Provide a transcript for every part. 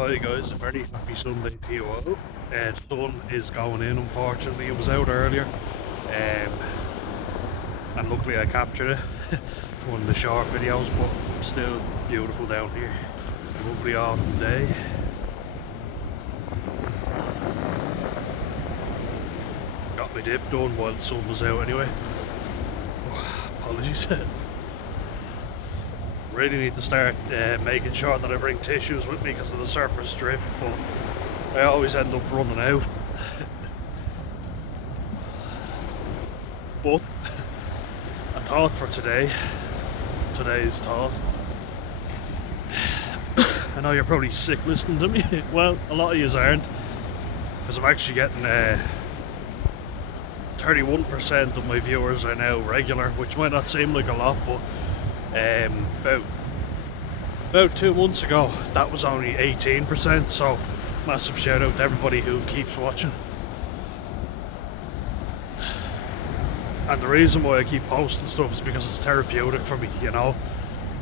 Hi guys, a very happy Sunday to you all. The sun is going in, unfortunately. It was out earlier, and luckily I captured it for one of the short videos, but still beautiful down here. Lovely autumn day. Got my dip done while the sun was out anyway. Apologies. Really need to start making sure that I bring tissues with me because of the surface drip, but I always end up running out. But a thought for today's thought. I know you're probably sick listening to me. Well, a lot of yous aren't, because I'm actually getting 31% of my viewers are now regular, which might not seem like a lot, but about 2 months ago that was only 18%, so massive shout out to everybody who keeps watching. And the reason why I keep posting stuff is because it's therapeutic for me, you know.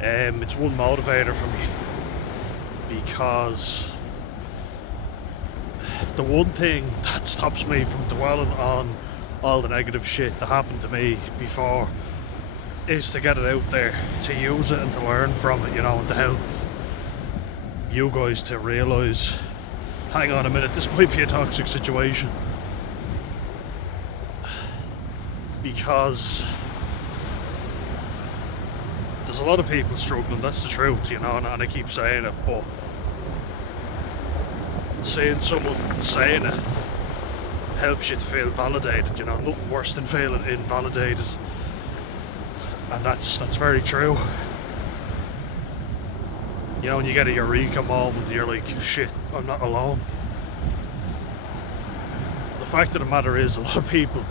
It's one motivator for me, because the one thing that stops me from dwelling on all the negative shit that happened to me before is to get it out there, to use it and to learn from it, you know, and to help you guys to realise, hang on a minute, this might be a toxic situation. Because there's a lot of people struggling, that's the truth, you know, and I keep saying it, but seeing someone saying it helps you to feel validated, you know, nothing worse than feeling invalidated. And that's very true. You know, when you get a eureka moment, you're like, shit, I'm not alone. The fact of the matter is, a lot of people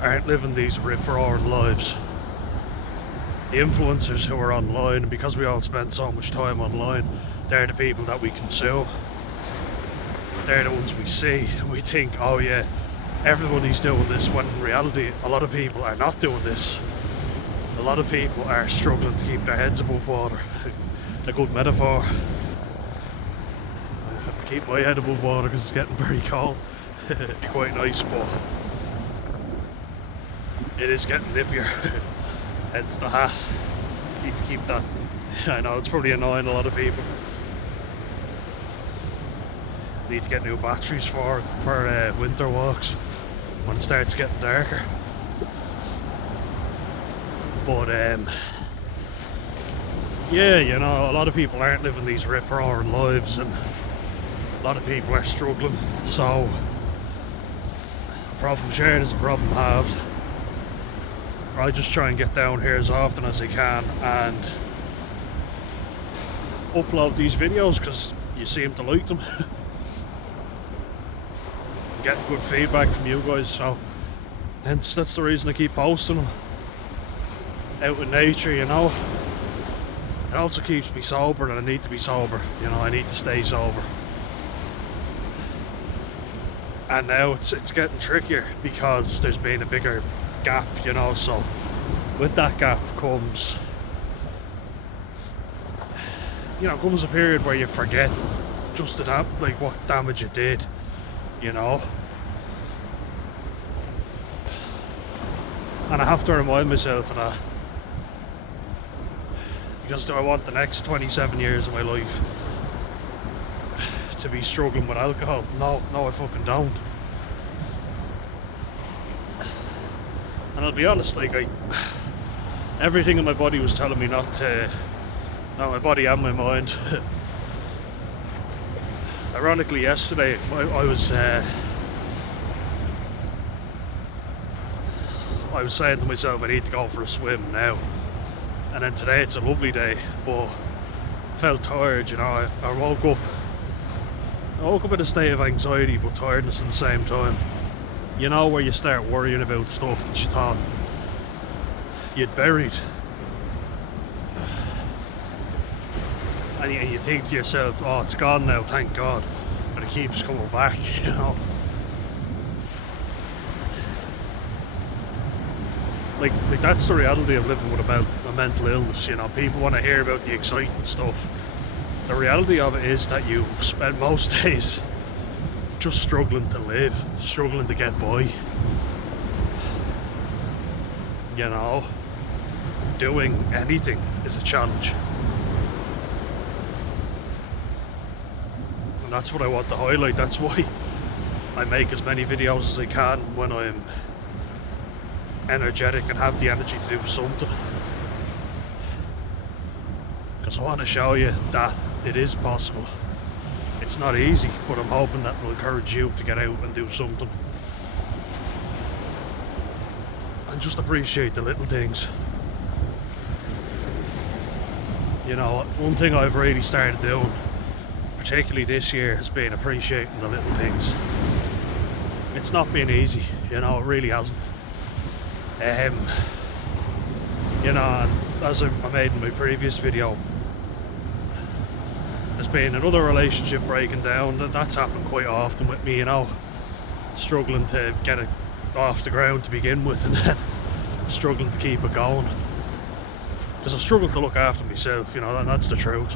aren't living these rip-roaring lives. The influencers who are online, and because we all spend so much time online, they're the people that we consume. They're the ones we see, and we think, oh yeah, everybody's doing this, when in reality, a lot of people are not doing this. A lot of people are struggling to keep their heads above water. A good metaphor. I have to keep my head above water because it's getting very cold. It'd be quite nice, but it is getting nippier. Hence the hat. Need to keep that. I know it's probably annoying a lot of people. Need to get new batteries for winter walks when it starts getting darker. But yeah, you know, a lot of people aren't living these rip-roaring lives, and a lot of people are struggling. So a problem shared is a problem halved. I just try and get down here as often as I can and upload these videos because you seem to like them. Getting good feedback from you guys, so hence that's the reason I keep posting them. Out in nature, you know. It also keeps me sober, and I need to be sober, you know, I need to stay sober. And now it's getting trickier because there's been a bigger gap, you know, so with that gap comes, you know, comes a period where you forget just like what damage it did, you know. And I have to remind myself of that. Because do I want the next 27 years of my life to be struggling with alcohol? No, I fucking don't. And I'll be honest, like, everything in my body was telling me not to, not my body and my mind. Ironically, yesterday I was saying to myself, I need to go for a swim now. And then today it's a lovely day, but I felt tired, you know. I woke up in a state of anxiety but tiredness at the same time. You know, where you start worrying about stuff that you thought you'd buried. And you think to yourself, oh, it's gone now, thank God. But it keeps coming back, you know. Like that's the reality of living with a mental illness, you know. People want to hear about the exciting stuff, the reality of it is that you spend most days just struggling to live, struggling to get by. You know, doing anything is a challenge. And that's what I want to highlight. That's why I make as many videos as I can when I'm energetic and have the energy to do something. Because I want to show you that it is possible. It's not easy, but I'm hoping that will encourage you to get out and do something. And just appreciate the little things. You know, one thing I've really started doing, particularly this year, has been appreciating the little things. It's not been easy, you know, it really hasn't. You know, and as I made in my previous video, there's been another relationship breaking down. That's happened quite often with me, you know, struggling to get it off the ground to begin with, and then struggling to keep it going. Because I struggle to look after myself, you know, and that's the truth.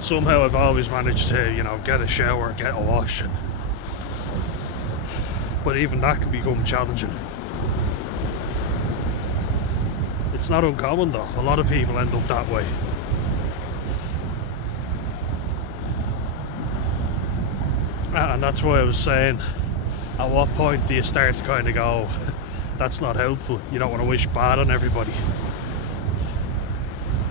Somehow I've always managed to, you know, get a shower, get a wash, but even that can become challenging. It's not uncommon though, a lot of people end up that way. And that's why I was saying, at what point do you start to kind of go, that's not helpful, you don't want to wish bad on everybody.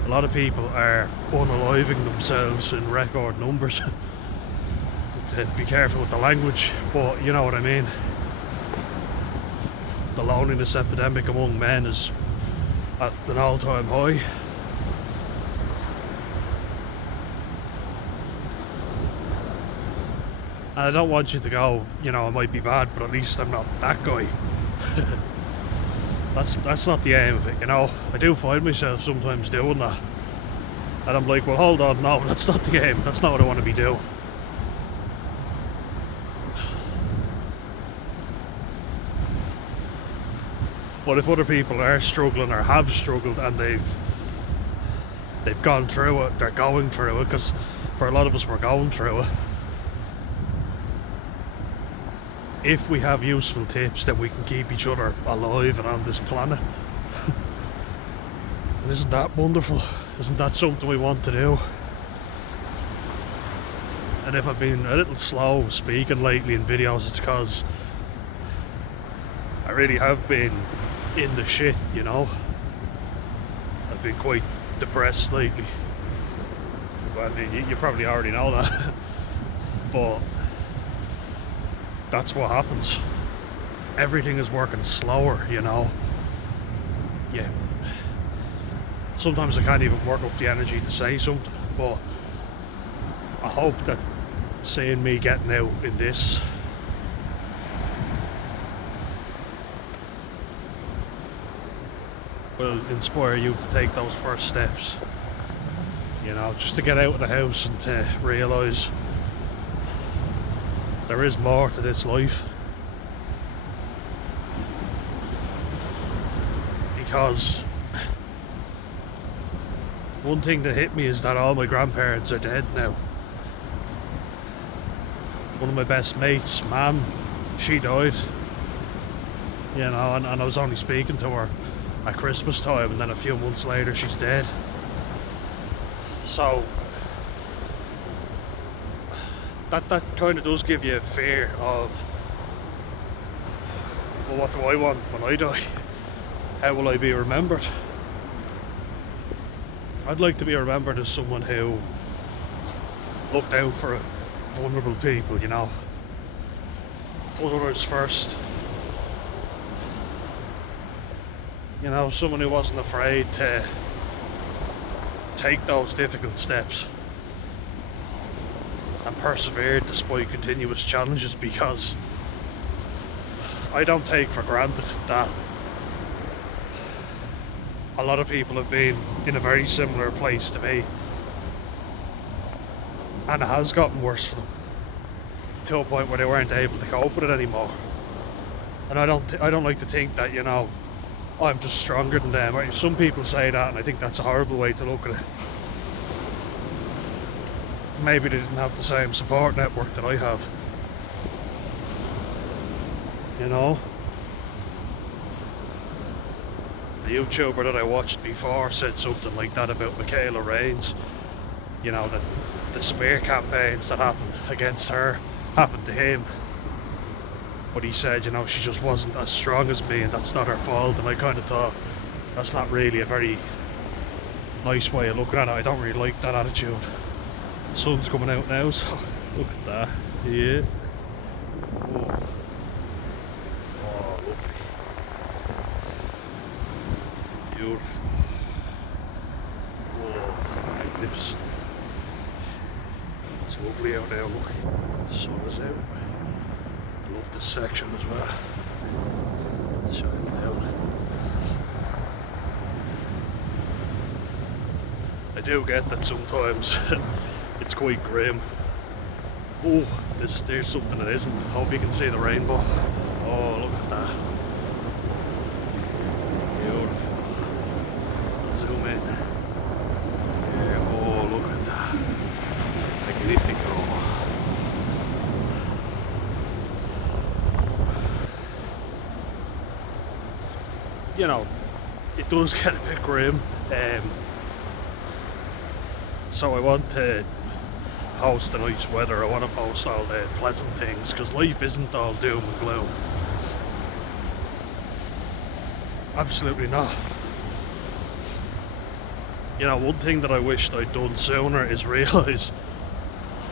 A lot of people are unaliving themselves in record numbers. Be careful with the language, but you know what I mean. The loneliness epidemic among men is at an all-time high. And I don't want you to go, you know, I might be bad, but at least I'm not that guy. That's not the aim of it, you know. I do find myself sometimes doing that. And I'm like, well, hold on, no, that's not the aim. That's not what I want to be doing. But if other people are struggling or have struggled and they've gone through it, they're going through it, because for a lot of us we're going through it. If we have useful tips, then we can keep each other alive and on this planet. And isn't that wonderful? Isn't that something we want to do? And if I've been a little slow speaking lately in videos, it's because I really have been in the shit, you know. I've been quite depressed lately. Well, I mean, you probably already know that. But that's what happens. Everything is working slower, you know. Yeah. Sometimes I can't even work up the energy to say something, but I hope that seeing me getting out in this will inspire you to take those first steps. You know, just to get out of the house and to realise there is more to this life. Because one thing that hit me is that all my grandparents are dead now. One of my best mates, Mam, she died. You know, and I was only speaking to her at Christmas time, and then a few months later she's dead. So that kind of does give you a fear of, well, what do I want when I die? How will I be remembered? I'd like to be remembered as someone who looked out for vulnerable people, you know, put others first. You know, someone who wasn't afraid to take those difficult steps and persevered despite continuous challenges, because I don't take for granted that a lot of people have been in a very similar place to me, and it has gotten worse for them to a point where they weren't able to cope with it anymore. And I don't like to think that, you know, I'm just stronger than them. Some people say that, and I think that's a horrible way to look at it. maybe they didn't have the same support network that I have. You know? The YouTuber that I watched before said something like that about Michaela Rains. You know, that the smear campaigns that happened against her happened to him. But he said, you know, she just wasn't as strong as me and that's not her fault. And I kind of thought, that's not really a very nice way of looking at it. I don't really like that attitude. The sun's coming out now, so look at that. Yeah. Oh, oh lovely. Beautiful. Oh, magnificent. It's lovely out now, look. The sun is out. I love this section as well. Shining down. I do get that sometimes it's quite grim. Oh, there's something that isn't. Hope you can see the rainbow. Oh, look at that. Beautiful. Let's zoom in. Yeah, oh, look at that. Magnifico. You know, it does get a bit grim. So I want to post the nice weather, I want to post all the pleasant things, because life isn't all doom and gloom. Absolutely not. You know, one thing that I wished I'd done sooner is realise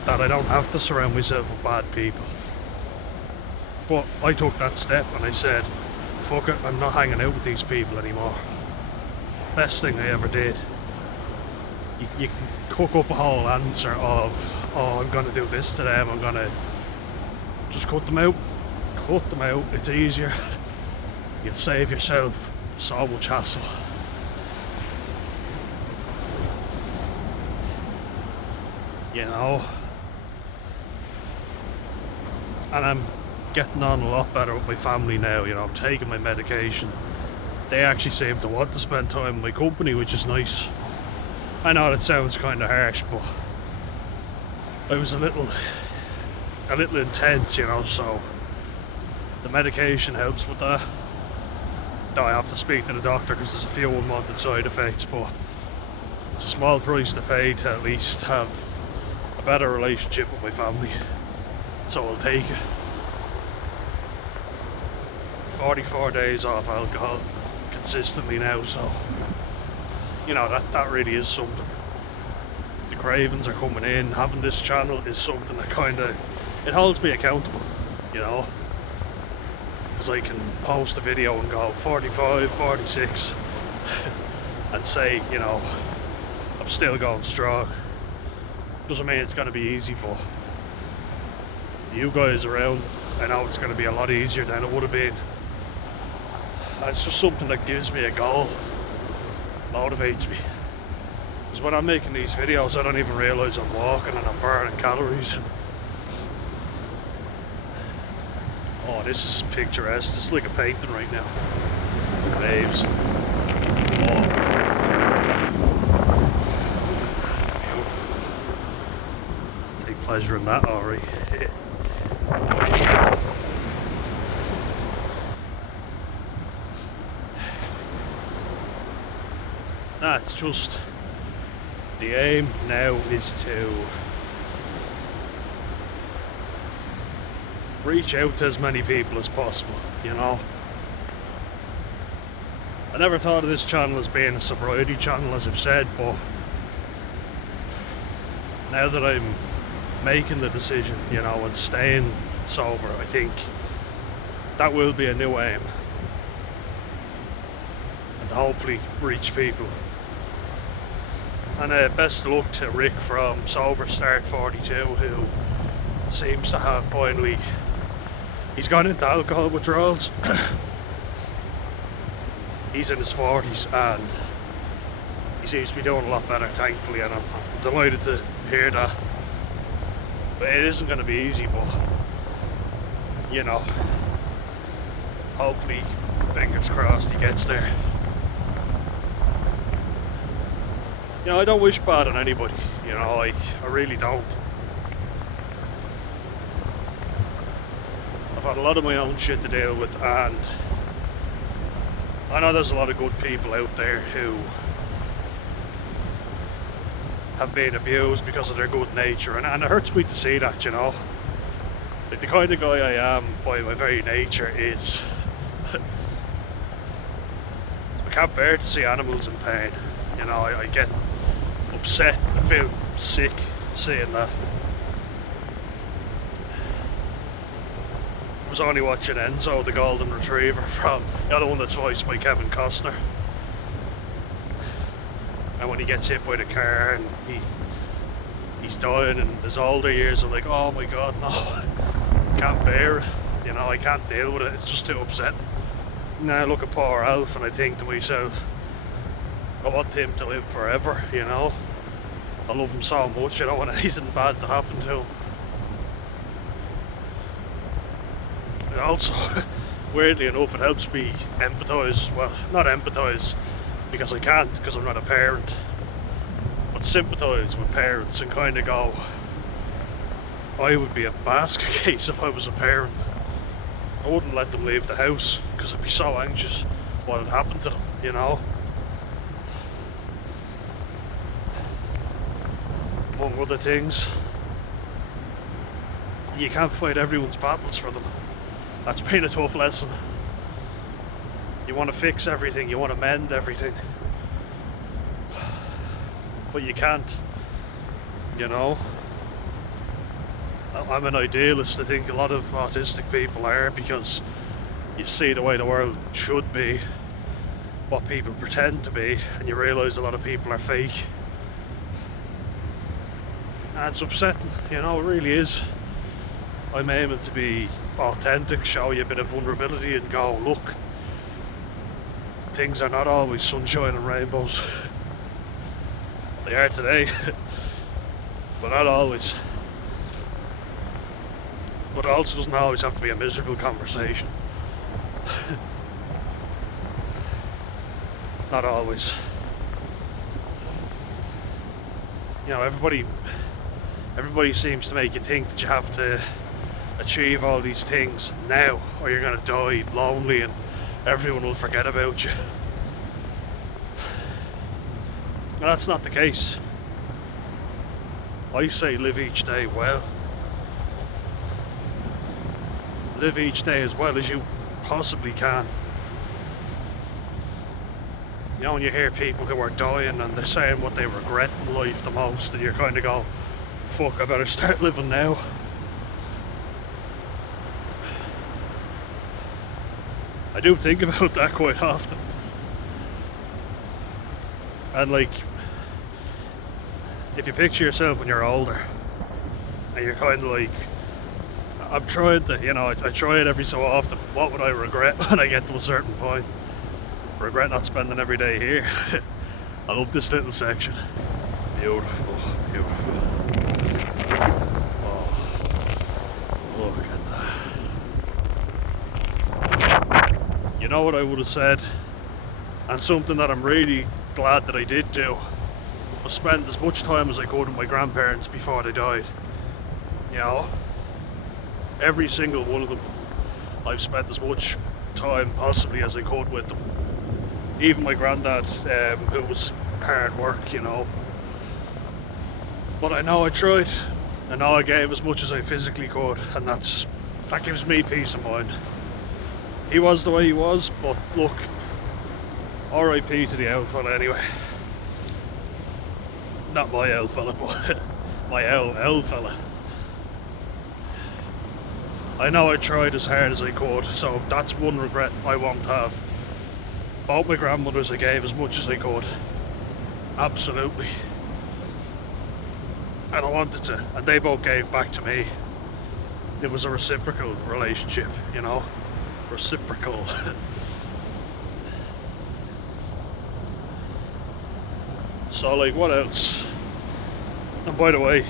that I don't have to surround myself with bad people. But I took that step and I said, fuck it, I'm not hanging out with these people anymore. Best thing I ever did. You can cook up a whole answer of, oh, I'm going to do this to them, I'm going to just cut them out. Cut them out, it's easier. You'll save yourself so much hassle. You know? And I'm getting on a lot better with my family now, you know, I'm taking my medication. They actually seem to want to spend time in my company, which is nice. I know that sounds kind of harsh, but I was a little intense, you know, so the medication helps with that. Though I have to speak to the doctor because there's a few unwanted side effects, but it's a small price to pay to at least have a better relationship with my family, so I'll take it. 44 days off alcohol consistently now, so you know, that really is something. The cravings are coming in. Having this channel is something that kind of, it holds me accountable, you know, because I can post a video and go 45, 46 and say, you know, I'm still going strong. Doesn't mean it's going to be easy, but you guys around, I know it's going to be a lot easier than it would have been. And it's just something that gives me a goal. Motivates me, because when I'm making these videos I don't even realise I'm walking and I'm burning calories. And oh, this is picturesque. This is like a painting right now. Waves. Oh, beautiful. Take pleasure in that, alright. That's just the aim now, is to reach out to as many people as possible, you know. I never thought of this channel as being a sobriety channel, as I've said, but now that I'm making the decision, you know, and staying sober, I think that will be a new aim, and to hopefully reach people. And best of luck to Rick from Sober Start 42, who seems to have finally, he's gone into alcohol withdrawals. He's in his 40s and he seems to be doing a lot better, thankfully, and I'm delighted to hear that. But it isn't going to be easy, but you know, hopefully, fingers crossed, he gets there. You know, I don't wish bad on anybody, you know, I really don't. I've had a lot of my own shit to deal with, and I know there's a lot of good people out there who have been abused because of their good nature, and it hurts me to see that, you know. Like, the kind of guy I am by my very nature is I can't bear to see animals in pain, you know. I get upset, I feel sick seeing that. I was only watching Enzo, the golden retriever from the other one that's voiced by Kevin Costner, and when he gets hit by the car and he's dying in his older years, I'm like, oh my god, no, I can't bear it, you know, I can't deal with it, it's just too upsetting. Now I look at poor Alf and I think to myself, I want him to live forever, you know. I love him so much, I don't want anything bad to happen to him. And also, weirdly enough, it helps me empathise, well, not empathise, because I can't, because I'm not a parent, but sympathise with parents and kind of go, I would be a basket case if I was a parent. I wouldn't let them leave the house, because I'd be so anxious what had happened to them, you know. Among other things, you can't fight everyone's battles for them. That's been a tough lesson. You want to fix everything, you want to mend everything, but you can't, you know. I'm an idealist. I think a lot of autistic people are, because you see the way the world should be, what people pretend to be, and you realise a lot of people are fake. And it's upsetting, you know, it really is. I'm aiming to be authentic, show you a bit of vulnerability and go, look, things are not always sunshine and rainbows. They are today, but not always. But it also doesn't always have to be a miserable conversation. Not always. You know, everybody seems to make you think that you have to achieve all these things now, or you're going to die lonely and everyone will forget about you. And that's not the case. I say live each day well. Live each day as well as you possibly can. You know, when you hear people who are dying and they're saying what they regret in life the most, and you're kind of going, fuck, I better start living now. I do think about that quite often. And like, if you picture yourself when you're older, and you're kind of like, I'm trying to, you know, I try it every so often. What would I regret when I get to a certain point? Regret not spending every day here. I love this little section. Beautiful, beautiful. Oh, look at that. You know what I would have said, and something that I'm really glad that I did do, was spend as much time as I could with my grandparents before they died. You know, every single one of them, I've spent as much time possibly as I could with them. Even my granddad, who was hard work, you know. But I know I tried. I know I gave as much as I physically could, and that gives me peace of mind. He was the way he was, but look, R.I.P. to the owl fella anyway. Not my owl fella, but my owl fella. I know I tried as hard as I could, so that's one regret I won't have. Both my grandmothers I gave as much as I could. Absolutely. And I wanted to, and they both gave back to me. It was a reciprocal relationship, you know. Reciprocal. So like, what else? And by the way,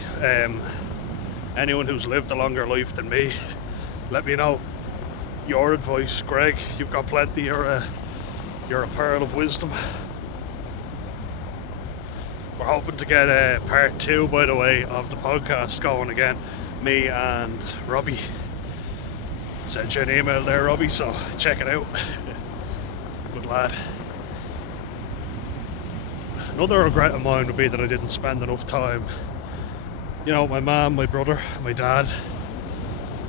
anyone who's lived a longer life than me, let me know your advice. Greg, you've got plenty. You're a pearl of wisdom. We're hoping to get part 2, by the way, of the podcast going again. Me and Robbie. Sent you an email there, Robbie, so check it out. Good lad. Another regret of mine would be that I didn't spend enough time, you know, my mum, my brother, my dad.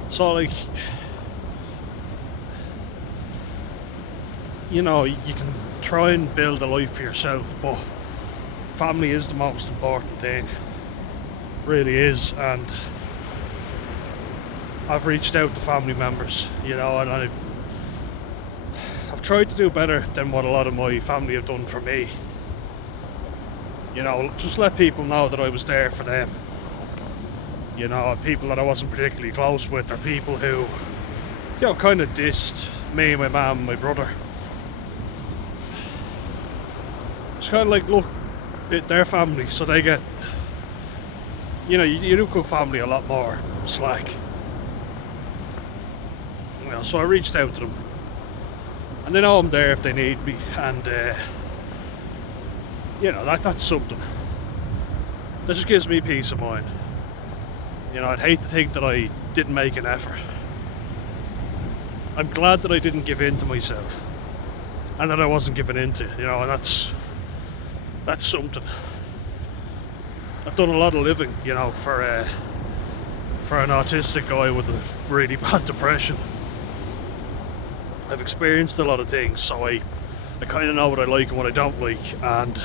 So like, you know, you can try and build a life for yourself, but family is the most important thing. Really is. And I've reached out to family members, you know, and I've tried to do better than what a lot of my family have done for me. You know, just let people know that I was there for them. You know, people that I wasn't particularly close with, or people who, you know, kind of dissed me, my mum, my brother. It's kind of like, look, they're family, so they get, you know, you do give family a lot more slack. You know, so I reached out to them, and they know I'm there if they need me, and you know, that's something. That just gives me peace of mind. You know, I'd hate to think that I didn't make an effort. I'm glad that I didn't give in to myself, and that I wasn't given into, you know, and that's something. I've done a lot of living, you know, for an autistic guy with a really bad depression. I've experienced a lot of things, so I kind of know what I like and what I don't like, and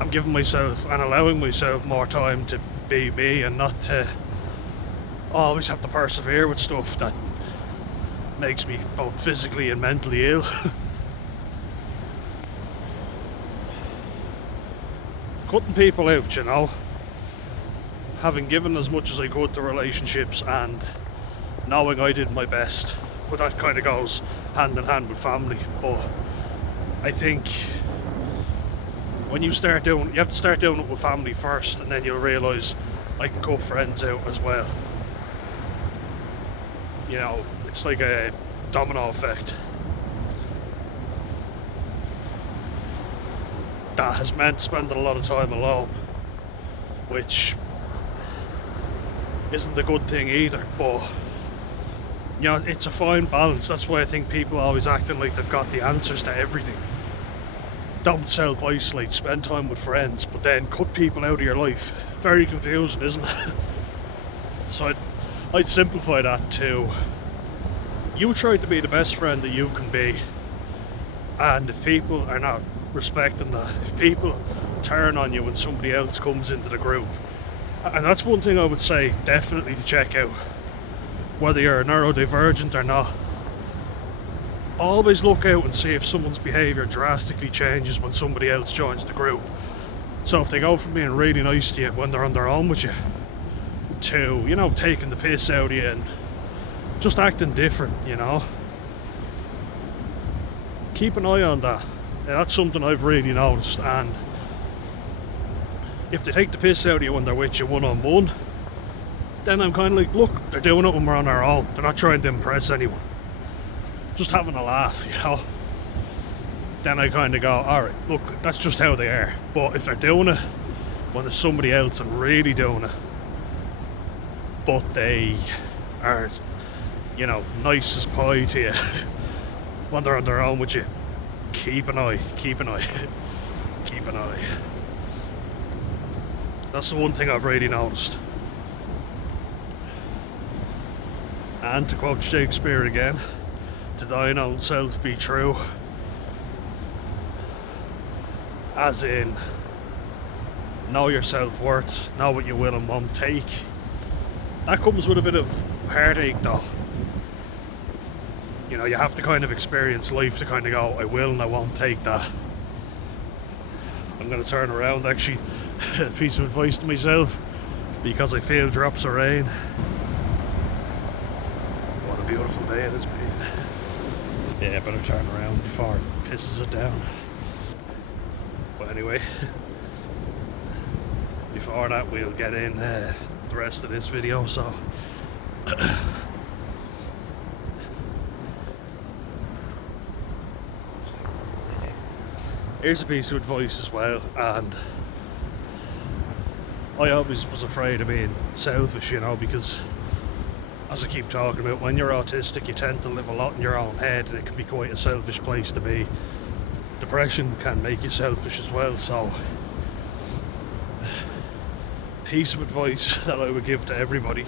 I'm giving myself and allowing myself more time to be me, and not to always have to persevere with stuff that makes me both physically and mentally ill. Cutting people out, you know, having given as much as I could to relationships and knowing I did my best, but that kind of goes hand in hand with family. But I think when you start doing, you have to start doing it with family first, and then you'll realise I can cut friends out as well. You know, it's like a domino effect. That has meant spending a lot of time alone, which isn't a good thing either, but you know, it's a fine balance. That's why I think people are always acting like they've got the answers to everything. Don't self-isolate, spend time with friends, but then cut people out of your life. Very confusing, isn't it? So I'd simplify that to, you try to be the best friend that you can be, and if people are not respecting that, if people turn on you when somebody else comes into the group, and that's one thing I would say definitely to check out, whether you're neurodivergent or not. Always look out and see if someone's behaviour drastically changes when somebody else joins the group. So if they go from being really nice to you when they're on their own with you, to, you know, taking the piss out of you and just acting different, you know, keep an eye on that. Yeah, that's something I've really noticed. And if they take the piss out of you when they're with you one-on-one, then I'm kind of like, look, they're doing it when we're on our own. They're not trying to impress anyone. Just having a laugh, you know. Then I kind of go, alright, look, that's just how they are. But if they're doing it when there's somebody else and really doing it, but they are, you know, nice as pie to you when they're on their own with you, keep an eye, keep an eye, keep an eye. That's the one thing I've really noticed. And to quote Shakespeare again, to thine own self be true. As in, know your self-worth, know what you will and won't take. That comes with a bit of heartache though. You know, you have to kind of experience life to kind of go, I will and I won't take that. I'm going to turn around actually, a piece of advice to myself, because I feel drops of rain. What a beautiful day it has been. Yeah, better turn around before it pisses it down. But anyway, before that we'll get in the rest of this video, so here's a piece of advice as well. And I always was afraid of being selfish, you know, because as I keep talking about, when you're autistic, you tend to live a lot in your own head, and it can be quite a selfish place to be. Depression can make you selfish as well, so piece of advice that I would give to everybody,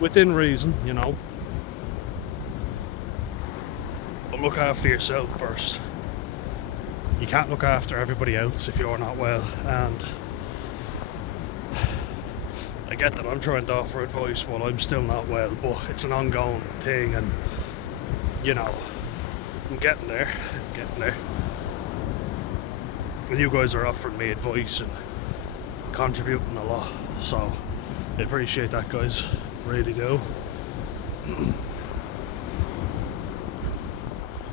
within reason, you know, but look after yourself first. You can't look after everybody else if you're not well, and I get that I'm trying to offer advice while I'm still not well, but it's an ongoing thing, and you know, I'm getting there, and you guys are offering me advice and contributing a lot, so I appreciate that, guys, really do.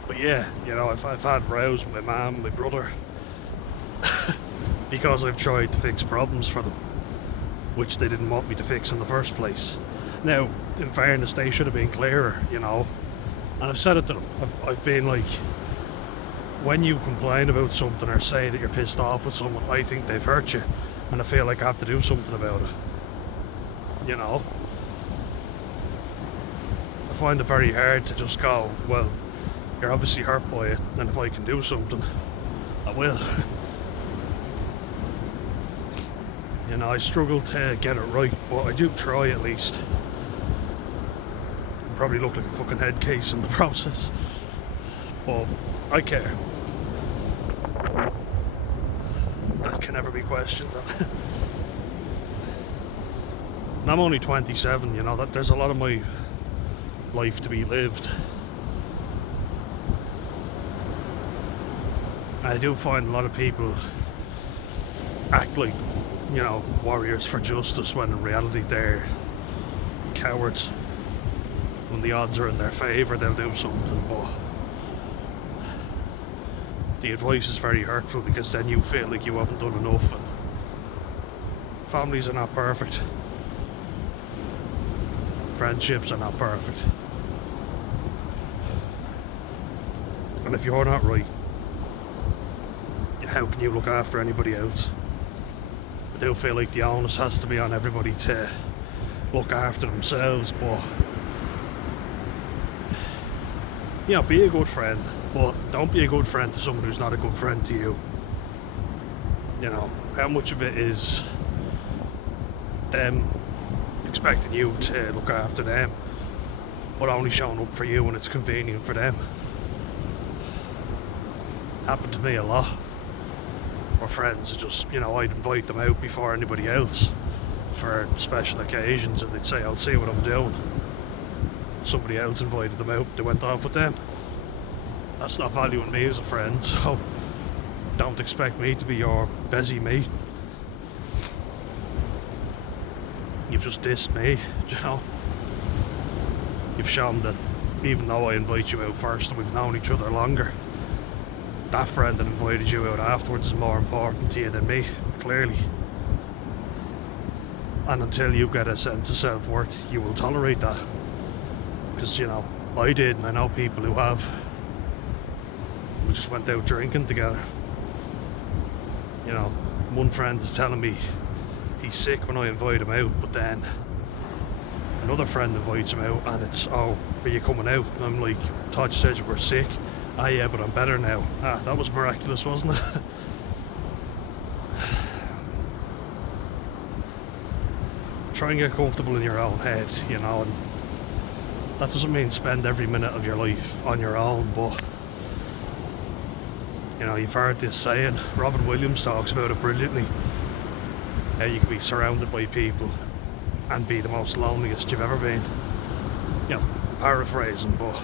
But yeah, you know, I've had rows with my mum, my brother, because I've tried to fix problems for them, which they didn't want me to fix in the first place. Now, in fairness, they should have been clearer, you know, and I've said it to them. I've been like, when you complain about something or say that you're pissed off with someone, I think they've hurt you, and I feel like I have to do something about it, you know. I find it very hard to just go, well, you're obviously hurt by it, and if I can do something, I will. You know, I struggle to get it right, but I do try at least. I probably look like a fucking head case in the process, but I care. That can never be questioned. And I'm only 27, you know, that there's a lot of my life to be lived. I do find a lot of people act like, you know, warriors for justice, when in reality they're cowards. When the odds are in their favour, they'll do something, but the advice is very hurtful, because then you feel like you haven't done enough. And families are not perfect. Friendships are not perfect. And if you're not right, how can you look after anybody else? I do feel like the onus has to be on everybody to look after themselves, but you know, be a good friend, but don't be a good friend to someone who's not a good friend to you. You know, how much of it is them expecting you to look after them, but only showing up for you when it's convenient for them? Happened to me a lot. Or friends, just, you know, I'd invite them out before anybody else for special occasions, and they'd say, I'll see what I'm doing. Somebody else invited them out, they went off with them. That's not valuing me as a friend, so don't expect me to be your busy mate. You've just dissed me, you know. You've shown that even though I invite you out first and we've known each other longer, that friend that invited you out afterwards is more important to you than me, clearly. And until you get a sense of self-worth, you will tolerate that. Because, you know, I did, and I know people who have. We just went out drinking together. You know, one friend is telling me he's sick when I invite him out, but then another friend invites him out and it's, oh, are you coming out? And I'm like, thought you said you were sick. Ah, yeah, but I'm better now. Ah, that was miraculous, wasn't it? Try and get comfortable in your own head, you know, and that doesn't mean spend every minute of your life on your own, but you know, you've heard this saying, Robin Williams talks about it brilliantly. You can be surrounded by people and be the most loneliest you've ever been. You know, paraphrasing, but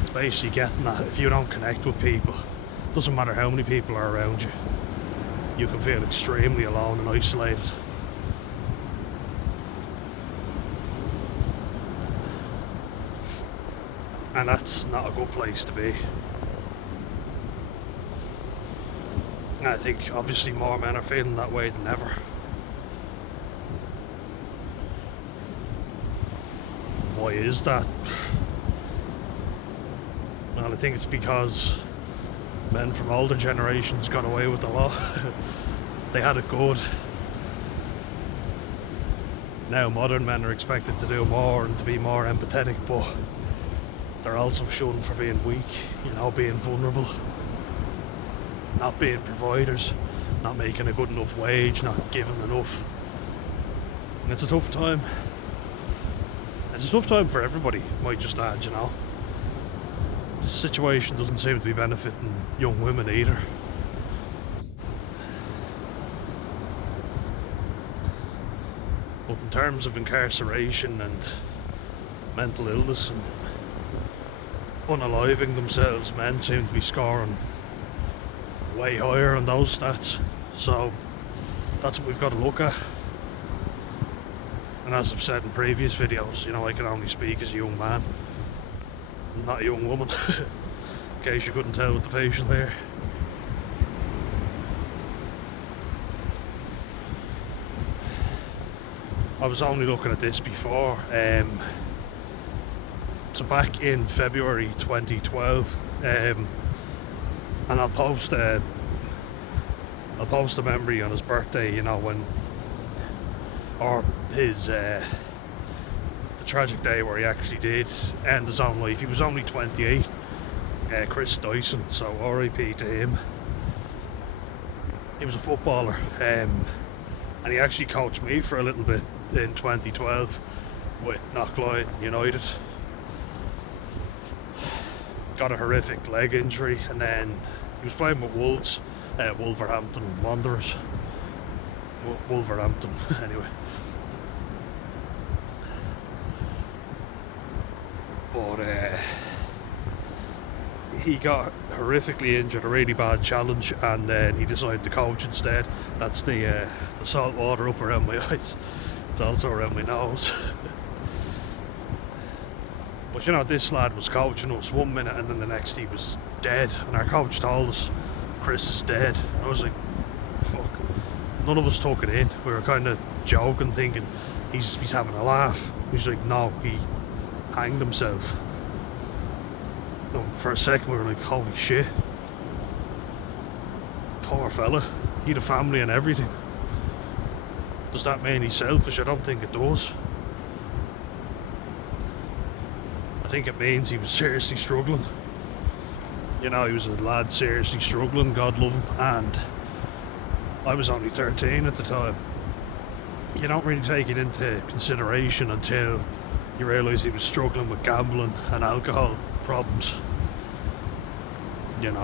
it's basically getting that if you don't connect with people, it doesn't matter how many people are around you, you can feel extremely alone and isolated. And that's not a good place to be. And I think obviously more men are feeling that way than ever. Why is that? Well, I think it's because men from older generations got away with the law. They had it good. now modern men are expected to do more and to be more empathetic, but they're also shunned for being weak, you know, being vulnerable, not being providers, not making a good enough wage, not giving enough. And it's a tough time. It's a tough time for everybody, might just add, you know. This situation doesn't seem to be benefiting young women either. But in terms of incarceration and mental illness and unaliving themselves, men seem to be scoring way higher on those stats. So that's what we've got to look at. And as I've said in previous videos, you know, I can only speak as a young man, not a young woman, in case you couldn't tell with the facial hair. I was only looking at this before. So back in February 2012, and I'll post a memory on his birthday, you know, when, or his the tragic day where he actually did end his own life. He was only 28, Chris Dyson, so RIP to him. He was a footballer, and he actually coached me for a little bit in 2012 with Knockline United. Got a horrific leg injury, and then he was playing with Wolves, Wolverhampton Wanderers. Wolverhampton, anyway. But he got horrifically injured, a really bad challenge, and then he decided to coach instead. That's the salt water up around my eyes. It's also around my nose. But you know, this lad was coaching us 1 minute and then the next he was dead, and our coach told us Chris is dead. I was like, fuck. None of us took it in. We were kind of joking, thinking he's having a laugh. He's like, no, he hanged himself. No, for a second we were like, holy shit, poor fella, he had a family and everything. Does that mean he's selfish? I don't think it does. I think it means he was seriously struggling. You know, he was a lad seriously struggling, God love him, and I was only 13 at the time. You don't really take it into consideration until you realise he was struggling with gambling and alcohol problems, you know.